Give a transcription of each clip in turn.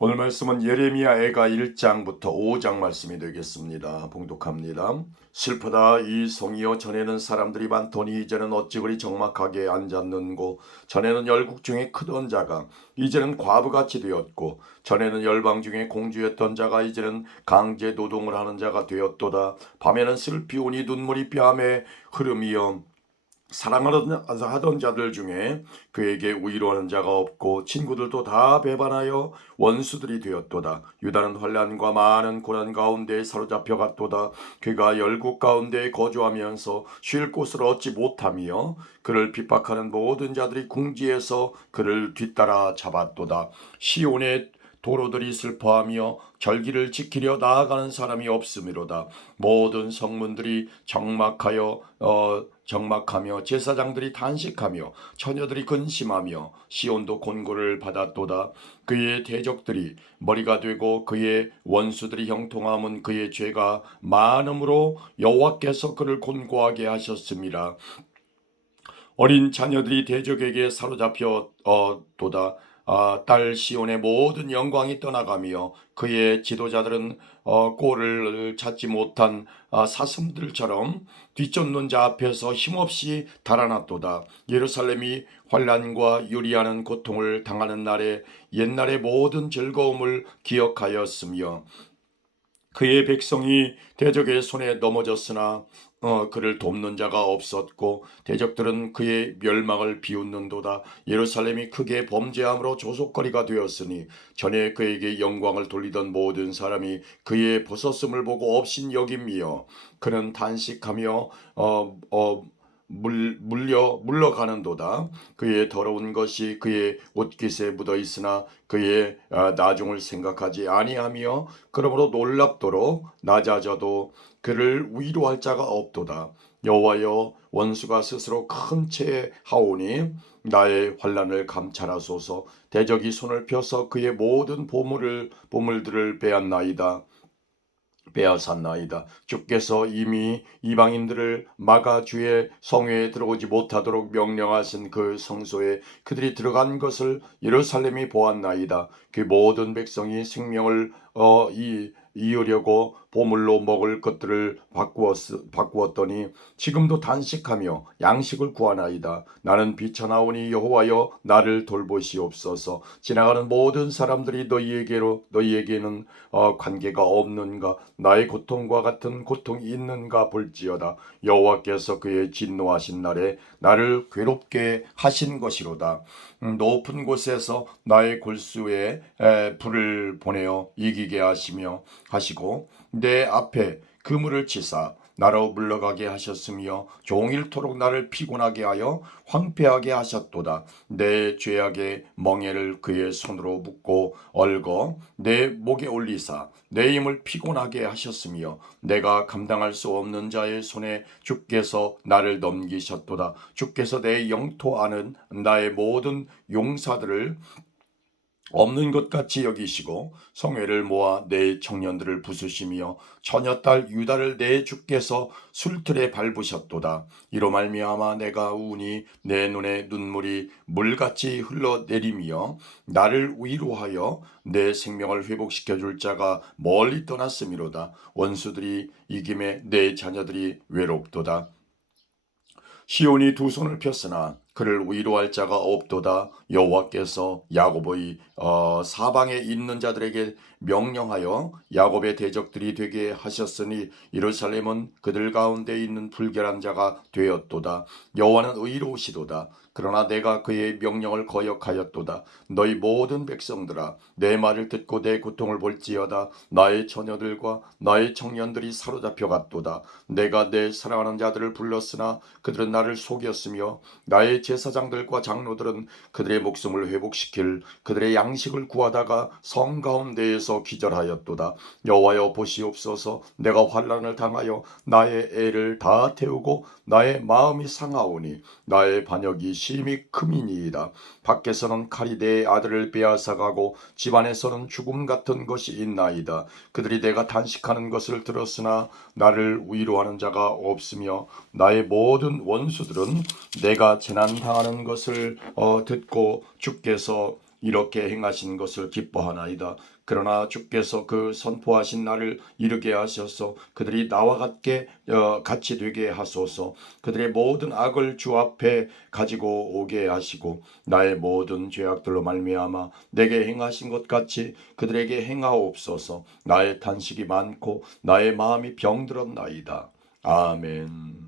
오늘 말씀은 예레미야 애가 1장부터 5장 말씀이 되겠습니다. 봉독합니다. 슬프다 이 송이여. 전에는 사람들이 많더니 이제는 어찌 그리 적막하게 앉았는고? 전에는 열국 중에 크던 자가 이제는 과부같이 되었고? 전에는 열방 중에 공주였던 자가 이제는 강제 노동을 하는 자가 되었도다. 밤에는 슬피 오니 눈물이 뺨에 흐름이여 사랑하던 하던 자들 중에 그에게 위로하는 자가 없고 친구들도 다 배반하여 원수들이 되었도다. 유다는 환란과 많은 고난 가운데 사로잡혀 갔도다. 그가 열국 가운데 거주하면서 쉴 곳을 얻지 못하며 그를 핍박하는 모든 자들이 궁지에서 그를 뒤따라 잡았도다. 시온의 도로들이 슬퍼하며 절기를 지키려 나아가는 사람이 없음이로다. 모든 성문들이 적막하여 어, 적막하며 제사장들이 단식하며 처녀들이 근심하며 시온도 곤고를 받았도다. 그의 대적들이 머리가 되고 그의 원수들이 형통함은 그의 죄가 많음으로 여호와께서 그를 곤고하게 하셨습니다. 어린 자녀들이 대적에게 사로잡혀 어, 도다. 아, 딸 시온의 모든 영광이 떠나가며 그의 지도자들은 어, 꼴을 찾지 못한 아, 사슴들처럼 뒤쫓는 자 앞에서 힘없이 달아났도다. 예루살렘이 환란과 유리하는 고통을 당하는 날에 옛날의 모든 즐거움을 기억하였으며 그의 백성이 대적의 손에 넘어졌으나 어, 그를 돕는 자가 없었고 대적들은 그의 멸망을 비웃는도다. 예루살렘이 크게 범죄함으로 조속거리가 되었으니 전에 그에게 영광을 돌리던 모든 사람이 그의 벗었음을 보고 업신 여김이여 그는 단식하며 어, 어, 물, 물려 물러가는도다. 그의 더러운 것이 그의 옷깃에 묻어 있으나 그의 아, 나중을 생각하지 아니하며 그러므로 놀랍도록 낮아져도 그를 위로할 자가 없도다. 여호와여 원수가 스스로 큰채 하오니 나의 환란을 감찰하소서 대적이 손을 펴서 그의 모든 보물을 보물들을 빼앗나이다. 빼앗았나이다. 주께서 이미 이방인들을 막아 주의 성회에 들어오지 못하도록 명령하신 그 성소에 그들이 들어간 것을 예루살렘이 보았나이다. 그 모든 백성이 생명을 어, 이, 이으려고 보물로 먹을 것들을 바꾸었, 바꾸었 더니 지금도 단식하며 양식을 구하나이다. 나는 비쳐나오니 여호와여 나를 돌보시옵소서. 지나가는 모든 사람들이 너희에게로 너희에게는 어, 관계가 없는가? 나의 고통과 같은 고통이 있는가 볼지어다. 여호와께서 그의 진노하신 날에 나를 괴롭게 하신 것이로다. 음, 높은 곳에서 나의 골수에 에, 불을 보내어 이기게 하시며 하시고 내 앞에 그물을 치사 나로 물러가게 하셨으며 종일토록 나를 피곤하게 하여 황폐하게 하셨도다. 내 죄악의 멍에를 그의 손으로 묶고 얽어 내 목에 올리사 내 힘을 피곤하게 하셨으며 내가 감당할 수 없는 자의 손에 주께서 나를 넘기셨도다. 주께서 내 영토 안은 나의 모든 용사들을 없는 것 같이 여기시고 성회를 모아 내 청년들을 부수시며 처녀 딸 유다를 내 주께서 술틀에 밟으셨도다. 이로 말미암아 내가 우니 내 눈에 눈물이 물같이 흘러내리며 나를 위로하여 내 생명을 회복시켜 줄 자가 멀리 떠났음이로다. 원수들이 이김에 내 자녀들이 외롭도다. 시온이 두 손을 폈으나 그를 위로할 자가 없도다. 여호와께서 야곱의 어, 사방에 있는 자들에게 명령하여 야곱의 대적들이 되게 하셨으니 예루살렘은 그들 가운데 있는 불결한 자가 되었도다. 여호와는 의로우시도다. 그러나 내가 그의 명령을 거역하였도다. 너희 모든 백성들아 내 말을 듣고 내 고통을 볼지어다. 나의 처녀들과 나의 청년들이 사로잡혀 갔도다. 내가 내 사랑하는 자들을 불렀으나 그들은 나를 속였으며 나의 제사장들과 장로들은 그들의 목숨을 회복시킬 그들의 양식을 구하다가 성 가운데에서 기절하였도다. 여호와여 보시옵소서 내가 환란을 당하여 나의 애를 다 태우고 나의 마음이 상하오니 나의 반역이 심히 크미니이다. 밖에서는 칼이 내 아들을 빼앗아가고 집안에서는 죽음 같은 것이 있나이다. 그들이 내가 단식하는 것을 들었으나 나를 위로하는 자가 없으며 나의 모든 원수들은 내가 재난 당하는 것을 어, 듣고 주께서 이렇게 행하신 것을 기뻐하나이다. 그러나 주께서 그 선포하신 날을 이르게 하셔서 그들이 나와 같게 어, 같이 되게 하소서. 그들의 모든 악을 주 앞에 가지고 오게 하시고 나의 모든 죄악들로 말미암아 내게 행하신 것 같이 그들에게 행하옵소서. 나의 탄식이 많고 나의 마음이 병들었나이다. 아멘.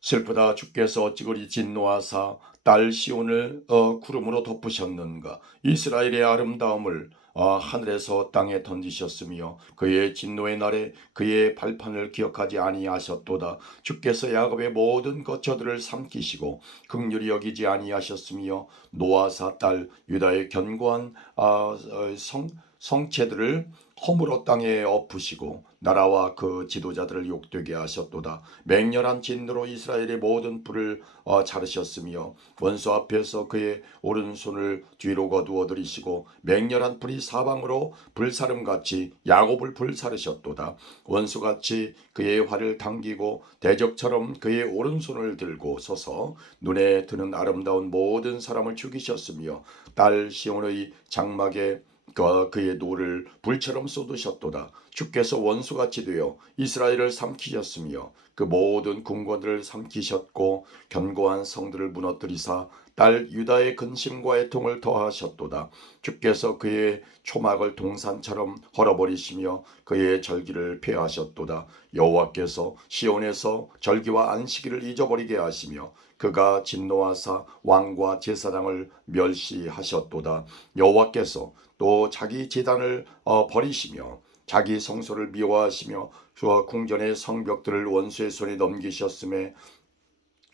슬프다 주께서 어찌 그리 진노하사 딸 시온을 어, 구름으로 덮으셨는가? 이스라엘의 아름다움을 어, 하늘에서 땅에 던지셨으며 그의 진노의 날에 그의 발판을 기억하지 아니하셨도다. 주께서 야곱의 모든 거처들을 삼키시고 극률이 여기지 아니하셨으며 노아사 딸 유다의 견고한 아, 어, 성 성체들을 허물어 땅에 엎으시고 나라와 그 지도자들을 욕되게 하셨도다. 맹렬한 진노로 이스라엘의 모든 뿔을 어, 자르셨으며 원수 앞에서 그의 오른손을 뒤로 거두어 들이시고 맹렬한 불이 사방으로 불사름같이 야곱을 불사르셨도다. 원수같이 그의 활을 당기고 대적처럼 그의 오른손을 들고 서서 눈에 드는 아름다운 모든 사람을 죽이셨으며 딸 시온의 장막에 그 그의 노를 불처럼 쏟으셨도다. 주께서 원수같이 되어 이스라엘을 삼키셨으며 그 모든 궁궐들을 삼키셨고 견고한 성들을 무너뜨리사 딸 유다의 근심과 애통을 더하셨도다. 주께서 그의 초막을 동산처럼 헐어버리시며 그의 절기를 폐하셨도다. 여호와께서 시온에서 절기와 안식일을 잊어버리게 하시며 그가 진노하사 왕과 제사장을 멸시하셨도다. 여호와께서 또 자기 제단을 어, 버리시며 자기 성소를 미워하시며 그 궁전의 성벽들을 원수의 손에 넘기셨음에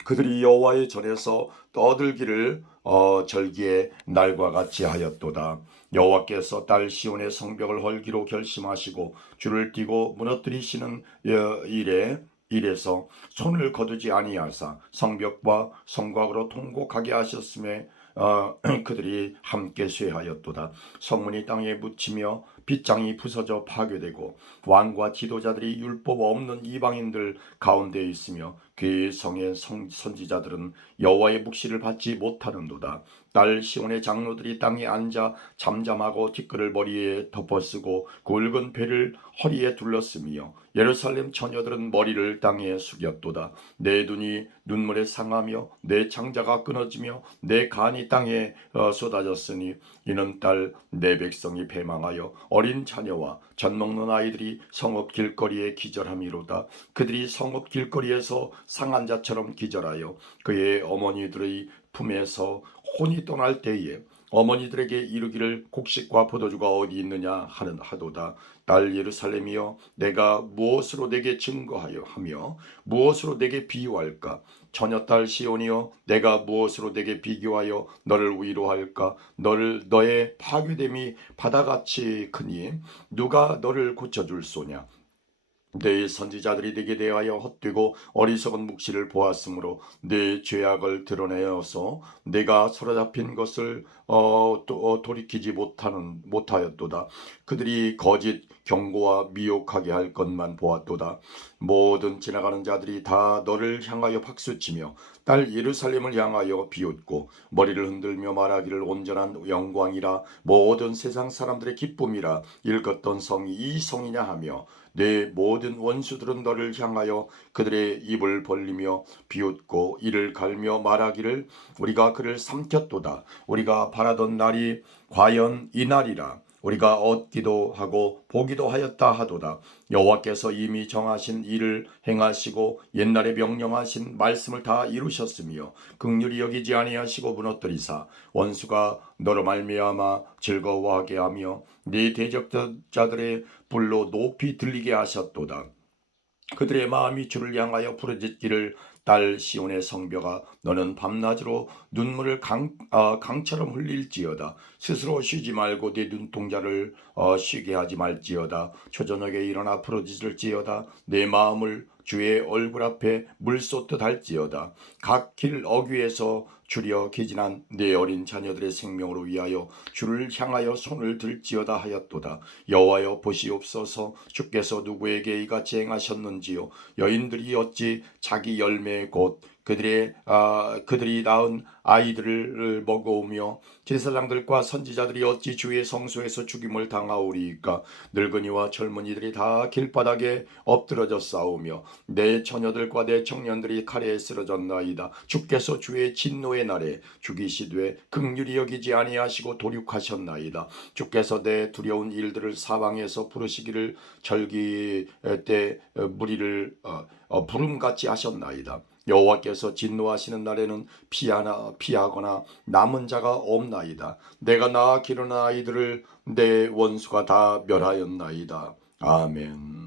그들이 여호와의 전에서 떠들기를 어, 절기의 날과 같이 하였도다. 여호와께서 딸 시온의 성벽을 헐기로 결심하시고 줄을 띠고 무너뜨리시는 어, 일에 일에서 손을 거두지 아니하사 성벽과 성곽으로 통곡하게 하셨음에 어, 그들이 함께 쇠하였도다. 성문이 땅에 묻히며 빗장이 부서져 파괴되고 왕과 지도자들이 율법 없는 이방인들 가운데 있으며 그 성의 성, 선지자들은 여호와의 묵시를 받지 못하는도다. 딸 시온의 장로들이 땅에 앉아 잠잠하고 티끌을 머리에 덮어쓰고 굵은 배를 허리에 둘렀으며 예루살렘 처녀들은 머리를 땅에 숙였도다. 내 눈이 눈물에 상하며 내 창자가 끊어지며 내 간이 땅에 어, 쏟아졌으니 이는 딸 내 백성이 패망하여 어린 자녀와 젖 먹는 아이들이 성읍 길거리에 기절함이로다. 그들이 성읍 길거리에서 상한 자처럼 기절하여 그의 어머니들의 품에서 혼이 떠날 때에 어머니들에게 이르기를 곡식과 포도주가 어디 있느냐 하는 하도다. 딸 예루살렘이여 내가 무엇으로 내게 증거하여 하며 무엇으로 내게 비유할까? 처녀딸 시온이여 내가 무엇으로 내게 비교하여 너를 위로할까? 너를 너의 파괴됨이 바다같이 크니 누가 너를 고쳐줄 소냐? 내 선지자들이 내게 대하여 헛되고 어리석은 묵시를 보았으므로 내 죄악을 드러내어서 내가 사로잡힌 것을 어, 또, 어, 돌이키지 못하는 못하였도다. 그들이 거짓 경고와 미혹하게 할 것만 보았도다. 모든 지나가는 자들이 다 너를 향하여 박수치며 딸 예루살렘을 향하여 비웃고 머리를 흔들며 말하기를 온전한 영광이라 모든 세상 사람들의 기쁨이라 읽었던 성이 이 성이냐 하며 내 모든 원수들은 너를 향하여 그들의 입을 벌리며 비웃고 이를 갈며 말하기를 우리가 그를 삼켰도다. 우리가 바라던 날이 과연 이 날이라. 우리가 얻기도 하고 보기도 하였다 하도다. 여호와께서 이미 정하신 일을 행하시고 옛날에 명령하신 말씀을 다 이루셨으며 극률이 여기지 아니하시고 무너뜨리사 원수가 너로 말미암아 즐거워하게 하며 네 대적자들의 불로 높이 들리게 하셨도다. 그들의 마음이 주를 향하여 부르짖기를 딸 시온의 성벽아 너는 밤낮으로 눈물을 강, 어, 강처럼 흘릴지어다. 스스로 쉬지 말고 네 눈동자를 어, 쉬게 하지 말지어다. 초저녁에 일어나 부러지질지어다. 내 마음을 주의 얼굴 앞에 물 쏟듯 할지어다. 각 길 어귀에서 주려 기진한 내 어린 자녀들의 생명으로 위하여 주를 향하여 손을 들지어다 하였도다. 여호와여 보시옵소서. 주께서 누구에게 이같이 행하셨는지요? 여인들이 어찌 자기 열매 곧 그들의 아, 그들이 낳은 아이들을 먹어오며 제사장들과 선지자들이 어찌 주의 성소에서 죽임을 당하오리이까? 늙은이와 젊은이들이 다 길바닥에 엎드러져 싸우며 내 처녀들과 내 청년들이 칼에 쓰러졌나이다. 주께서 주의 진노의 날에 죽이시되 극률이 여기지 아니하시고 도륙하셨나이다. 주께서 내 두려운 일들을 사방에서 부르시기를 절기 때 어, 무리를 어, 어, 부름같이 하셨나이다 여호와께서 진노하시는 날에는 피하나 피하거나 남은 자가 없나이다. 내가 낳아 기르는 아이들을 내 원수가 다 멸하였나이다. 아멘.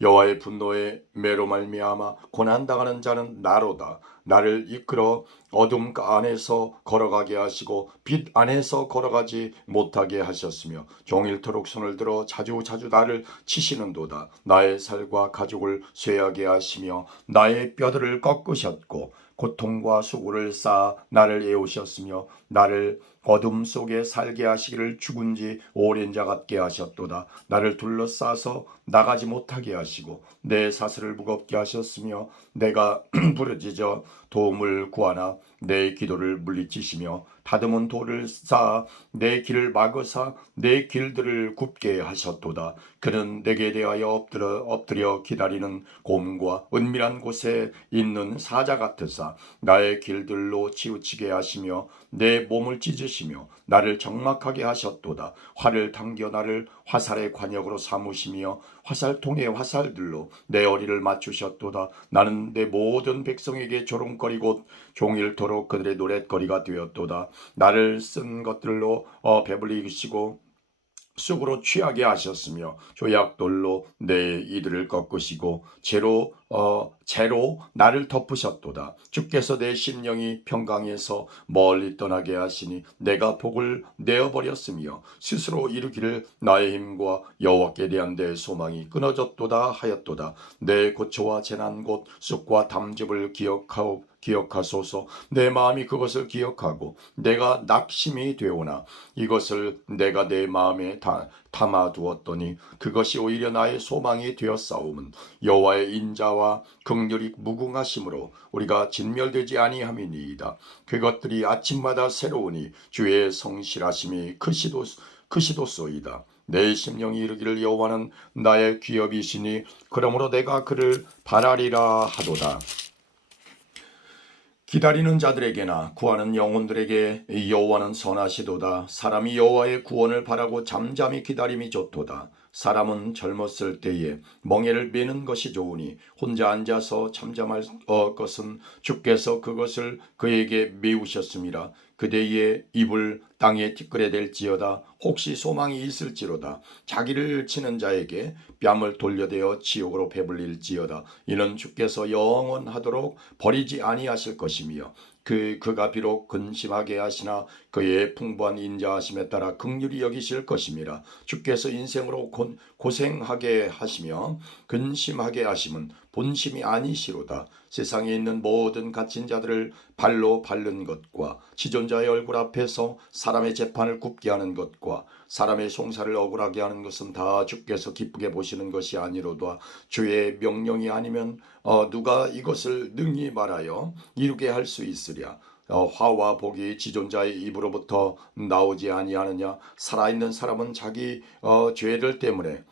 여호와의 분노에 매로 말미암아 고난 당하는 자는 나로다. 나를 이끌어 어둠 안에서 걸어가게 하시고 빛 안에서 걸어가지 못하게 하셨으며 종일토록 손을 들어 자주 자주 나를 치시는도다. 나의 살과 가족을 쇠하게 하시며 나의 뼈들을 꺾으셨고 고통과 수고를 쌓아 나를 애우셨으며 나를 어둠 속에 살게 하시기를 죽은 지 오랜 자 같게 하셨도다. 나를 둘러싸서 나가지 못하게 하시고 내 사슬을 무겁게 하셨으며 내가 부르짖어 도움을 구하나 내 기도를 물리치시며 다듬은 돌을 쌓아 내 길을 막으사 내 길들을 굽게 하셨도다. 그는 내게 대하여 엎드려, 엎드려 기다리는 곰과 은밀한 곳에 있는 사자 같으사 나의 길들로 치우치게 하시며 내 몸을 찢으시 며 나를 적막하게 하셨도다. 활을 당겨 나를 화살의 관역으로 삼으시며 화살통의 화살들로 내 어리를 맞추셨도다. 나는 내 모든 백성에게 조롱거리고 종일토록 그들의 노랫거리가 되었도다. 나를 쓴 것들로 어, 배불리시고 쑥으로 취하게 하셨으며 조약돌로 내 이들을 꺾으시고 재로 어 재로 나를 덮으셨도다. 주께서 내 심령이 평강에서 멀리 떠나게 하시니 내가 복을 내어 버렸으며 스스로 이루기를 나의 힘과 여호와께 대한 내 소망이 끊어졌도다 하였도다. 내 고초와 재난 곧 쑥과 담즙을 기억하오 기억하소서. 내 마음이 그것을 기억하고 내가 낙심이 되오나 이것을 내가 내 마음에 다, 담아두었더니 그것이 오히려 나의 소망이 되었사오면 여호와의 인자와 극률이 무궁하심으로 우리가 진멸되지 아니함이니이다. 그것들이 아침마다 새로우니 주의 성실하심이 크시도 크시도소이다. 내 심령이 이르기를 여호와는 나의 귀업이시니 그러므로 내가 그를 바라리라 하도다 기다리는 자들에게나 구하는 영혼들에게 여호와는 선하시도다. 사람이 여호와의 구원을 바라고 잠잠히 기다림이 좋도다. 사람은 젊었을 때에 멍에를 매는 것이 좋으니 혼자 앉아서 잠잠할 어, 것은 주께서 그것을 그에게 메우셨습니다. 그대의 입을 땅에 티끌에 댈지어다. 혹시 소망이 있을지로다. 자기를 치는 자에게 뺨을 돌려대어 지옥으로 배불릴지어다. 이는 주께서 영원하도록 버리지 아니하실 것이며 그 그가 비록 근심하게 하시나 그의 풍부한 인자하심에 따라 극률이 여기실 것임이라 주께서 인생으로 고, 고생하게 하시며 근심하게 하심은 본심이 아니시로다. 세상에 있는 모든 갇힌 자들을 발로 밟는 것과 지존자의 얼굴 앞에서 사 람의 재판을 굽게 하는 것과 사람의 송사를 억울하게 하는 것은 다 주께서 기쁘게 보시는 것이 아니로다. 주의 명령이 아니면 어, 누가 이것을 능히 말하여 이루게 할 수 있으랴. 어, 화와 복이 지존자의 입으로부터 나오지 아니하느냐. 살아있는 사람은 자기 어, 죄들 때문에 어,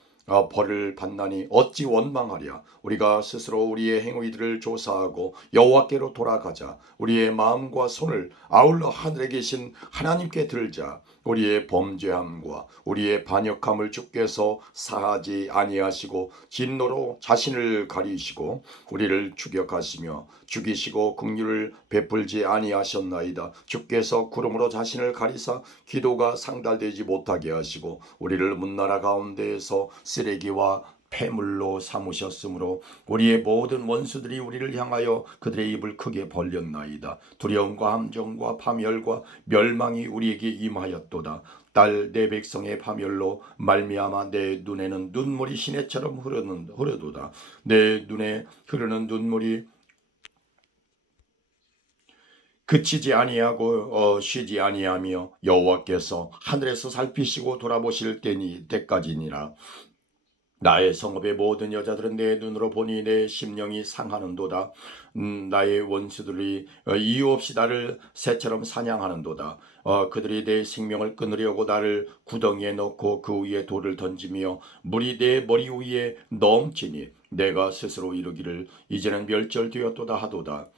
벌을 받나니 어찌 원망하랴? 우리가 스스로 우리의 행위들을 조사하고 여호와께로 돌아가자. 우리의 마음과 손을 아울러 하늘에 계신 하나님께 들자. 우리의 범죄함과 우리의 반역함을 주께서 사하지 아니하시고 진노로 자신을 가리시고 우리를 추격하시며 죽이시고 긍휼을 베풀지 아니하셨나이다. 주께서 구름으로 자신을 가리사 기도가 상달되지 못하게 하시고 우리를 문나라 가운데에서 쓰레기와 폐물로 삼으셨으므로 우리의 모든 원수들이 우리를 향하여 그들의 입을 크게 벌렸나이다. 두려움과 함정과 파멸과 멸망이 우리에게 임하였도다. 딸 내 백성의 파멸로 말미암아 내 눈에는 눈물이 시내처럼 흐르는 흐르도다. 내 눈에 흐르는 눈물이 그치지 아니하고 어, 쉬지 아니하며 여호와께서 하늘에서 살피시고 돌아보실 때니 때까지니라 나의 성읍의 모든 여자들은 내 눈으로 보니 내 심령이 상하는도다. 음, 나의 원수들이 어, 이유 없이 나를 새처럼 사냥하는도다. 어, 그들이 내 생명을 끊으려고 나를 구덩이에 넣고 그 위에 돌을 던지며 물이 내 머리 위에 넘치니 내가 스스로 이르기를 이제는 멸절되었도다 하도다.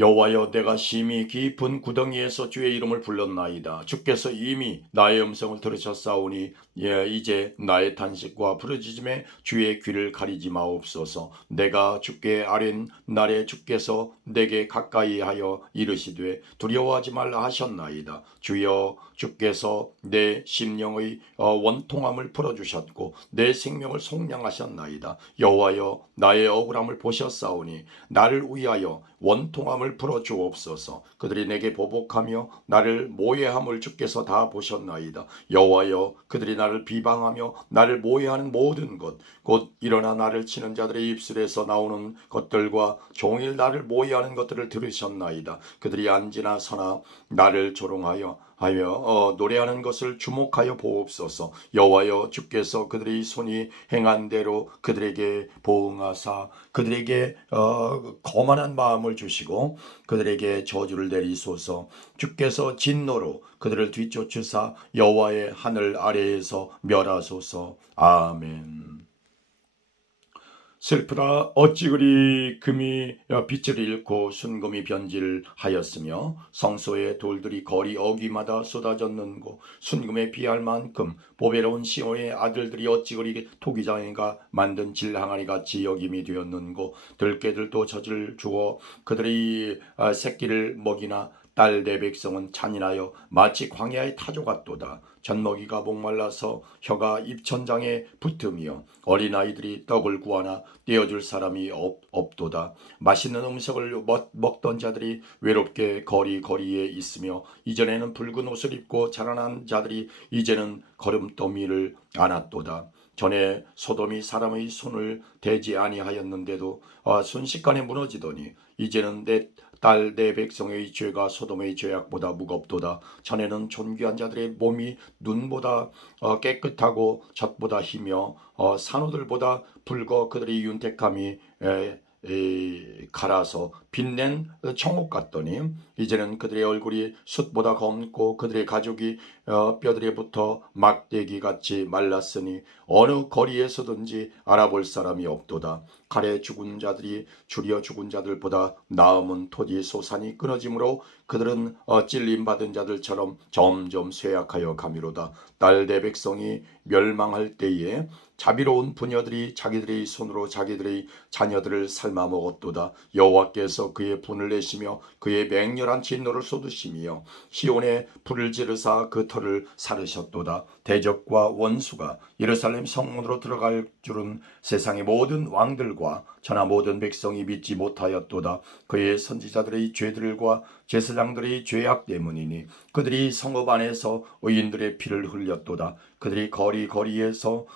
여호와여 내가 심히 깊은 구덩이에서 주의 이름을 불렀나이다. 주께서 이미 나의 음성을 들으셨사오니 예, 이제 나의 탄식과 부르짖음에 주의 귀를 가리지 마옵소서. 내가 주께 아랜 날에 주께서 내게 가까이 하여 이르시되 두려워하지 말라 하셨나이다. 주여 주께서 내 심령의 어, 원통함을 풀어주셨고 내 생명을 속량하셨나이다. 여호와여 나의 억울함을 보셨사오니 나를 위하여 원통함을 풀어 주옵소서. 그들이 내게 보복하며 나를 모해함을 주께서 다 보셨나이다. 여호와여 그들이 나를 비방하며 나를 모해하는 모든 것 곧 일어나 나를 치는 자들의 입술에서 나오는 것들과 종일 나를 모해하는 것들을 들으셨나이다. 그들이 앉으나 서나 나를 조롱하여 하며 어, 노래하는 것을 주목하여 보옵소서. 여호와여 주께서 그들의 손이 행한 대로 그들에게 보응하사 그들에게 어, 거만한 마음을 주시고 그들에게 저주를 내리소서. 주께서 진노로 그들을 뒤쫓으사 여호와의 하늘 아래에서 멸하소서. 아멘. 슬프다. 어찌 그리 금이 빛을 잃고 순금이 변질하였으며 성소의 돌들이 거리 어귀마다 쏟아졌는고 순금에 비할 만큼 보배로운 시온의 아들들이 어찌 그리 토기장이가 만든 질항아리 같이 여김이 되었는고 들깨들도 젖을 주어 그들이 아, 새끼를 먹이나 딸 내 백성은 잔인하여 마치 광야의 타조 같도다. 젖먹이가 목말라서 혀가 입천장에 붙으며 어린아이들이 떡을 구하나 떼어줄 사람이 없, 없도다. 맛있는 음식을 먹, 먹던 자들이 외롭게 거리 거리에 있으며 이전에는 붉은 옷을 입고 자라난 자들이 이제는 걸음더미를 안았도다. 전에 소돔이 사람의 손을 대지 아니하였는데도 아, 순식간에 무너지더니 이제는 내 딸 내 백성의 죄가 소돔의 죄악보다 무겁도다. 전에는 존귀한 자들의 몸이 눈보다 어, 깨끗하고 젖보다 희며 어, 산호들보다 붉어 그들의 윤택함이 갈아서 빛낸 청옥 같더니 이제는 그들의 얼굴이 숯보다 검고 그들의 가죽이 어, 뼈들에 붙어 막대기 같이 말랐으니 어느 거리에서든지 알아볼 사람이 없도다. 칼에 죽은 자들이 줄여 죽은 자들보다 나음은 토지 소산이 끊어지므로 그들은 어, 찔림 받은 자들처럼 점점 쇠약하여 가미로다. 딸내 백성이 멸망할 때에 자비로운 부녀들이 자기들의 손으로 자기들의 자녀들을 삶아 먹었도다. 여호와께서 그의 분을 내시며 그의 맹렬한 진노를 쏟으시며 시온에 불을 지르사 그 털을 사르셨도다. 대적과 원수가 예루살렘 성문으로 들어갈 줄은 세상의 모든 왕들과 천하 모든 백성이 믿지 못하였도다. 그의 선지자들의 죄들과 제사장들의 죄악 때문이니 그들이 성읍 안에서 의인들의 피를 흘렸도다. 그들이 거리 거리에서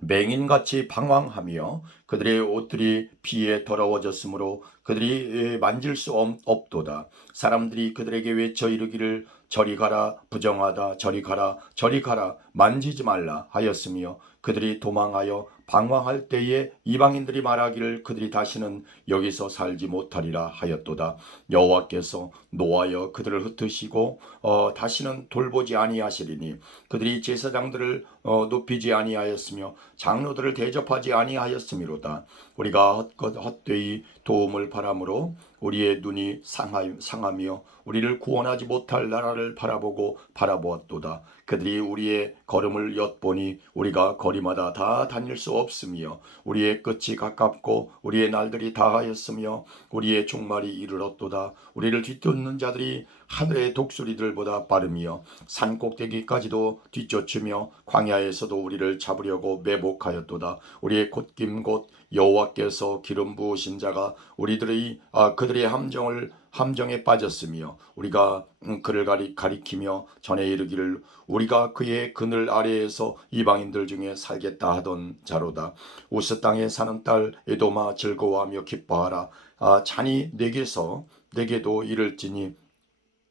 맹인같이 방황하며 그들의 옷들이 피에 더러워졌으므로 그들이 만질 수 없도다. 사람들이 그들에게 외쳐 이르기를 저리 가라 부정하다 저리 가라 저리 가라 만지지 말라 하였으며 그들이 도망하여 방황할 때에 이방인들이 말하기를 그들이 다시는 여기서 살지 못하리라 하였도다. 여호와께서 노하여 그들을 흩으시고 어, 다시는 돌보지 아니하시리니 그들이 제사장들을 어, 높이지 아니하였으며 장로들을 대접하지 아니하였음이로다. 우리가 헛것 헛되이 도움을 바람으로 우리의 눈이 상하며 우리를 구원하지 못할 나라를 바라보고 바라보았도다. 그들이 우리의 걸음을 엿보니 우리가 거리마다 다 다닐 수 없으며 우리의 끝이 가깝고 우리의 날들이 다하였으며 우리의 종말이 이르렀도다. 우리를 뒤쫓는 자들이 하늘의 독수리들보다 빠르며 산 꼭대기까지도 뒤쫓으며 광야에서도 우리를 잡으려고 매복하였도다. 우리의 콧김 곧 여호와께서 기름 부으신 자가 우리들의 아, 그들의 함정을 함정에 빠졌으며 우리가 음, 그를 가리, 가리키며 전에 이르기를 우리가 그의 그늘 아래에서 이방인들 중에 살겠다 하던 자로다. 우스 땅에 사는 딸 에도마 즐거워하며 기뻐하라. 아, 잔이 내게서 내게도 이를지니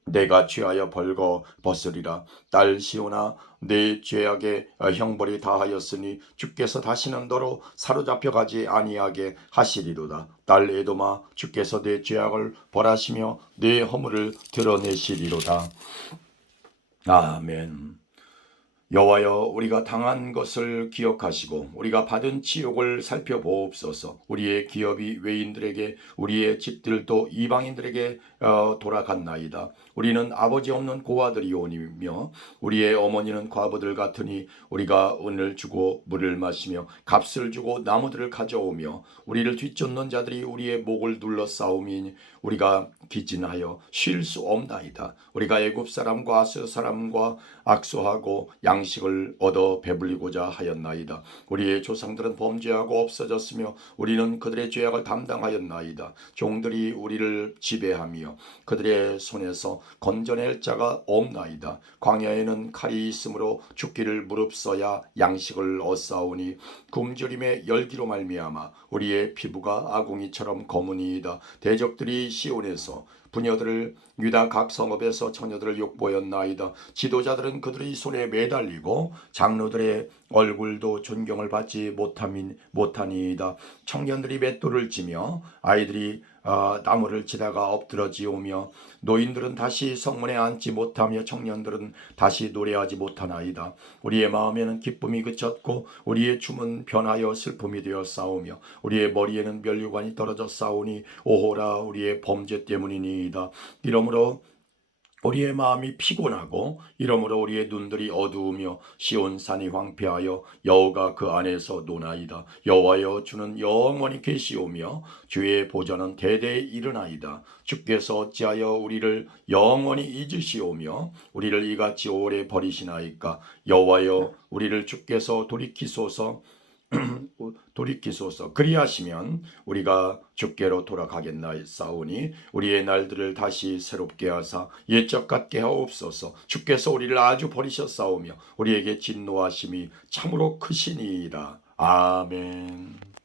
내가 취하여 벌거 벗으리라. 딸 시오나 내 죄악의 어, 형벌이 다하였으니 주께서 다시는 너로 사로잡혀 가지 아니하게 하시리로다. 딸 에도마 주께서 내 죄악을 벌하시며 내 허물을 드러내시리로다. 아멘 여호와여 우리가 당한 것을 기억하시고 우리가 받은 치욕을 살펴보옵소서. 우리의 기업이 외인들에게 우리의 집들도 이방인들에게 어, 돌아갔나이다. 우리는 아버지 없는 고아들이오니며 우리의 어머니는 과부들 같으니 우리가 은을 주고 물을 마시며 값을 주고 나무들을 가져오며 우리를 뒤쫓는 자들이 우리의 목을 눌러 싸움이니 우리가 기진하여 쉴 수 없나이다 우리가 애굽 사람과 아스 사람과 악수하고 양식을 얻어 배불리고자 하였나이다. 우리의 조상들은 범죄하고 없어졌으며 우리는 그들의 죄악을 담당하였나이다. 종들이 우리를 지배하며 그들의 손에서 건져낼 자가 없나이다. 광야에는 칼이 있으므로 죽기를 무릅써야 양식을 얻사오니 굶주림의 열기로 말미암아 우리의 피부가 아궁이처럼 검으니이다. 대적들이 시온에서 부녀들을 유다 각 성읍에서 처녀들을 욕보였나이다. 지도자들은 그들의 손에 매달리고 장로들의 얼굴도 존경을 받지 못함인 못하니이다. 청년들이 맷돌을 지며 아이들이 아, 나무를 치다가 엎드러지오며 노인들은 다시 성문에 앉지 못하며 청년들은 다시 노래하지 못하나이다. 우리의 마음에는 기쁨이 그쳤고 우리의 춤은 변하여 슬픔이 되어 싸우며 우리의 머리에는 면류관이 떨어져 싸우니 오호라 우리의 범죄 때문이니이다. 이러므로 우리의 마음이 피곤하고 이러므로 우리의 눈들이 어두우며 시온 산이 황폐하여 여호가 그 안에서 노나이다. 여호와여 주는 영원히 계시오며 주의 보좌는 대대에 이르나이다. 주께서 어찌하여 우리를 영원히 잊으시오며 우리를 이같이 오래 버리시나이까? 여호와여 우리를 주께서 돌이키소서 돌이키소서. 그리하시면 우리가 주께로 돌아가겠나이사오니 우리의 날들을 다시 새롭게 하사 옛적 같게 하옵소서. 주께서 우리를 아주 버리셨사오며 우리에게 진노하심이 참으로 크시니이다. 아멘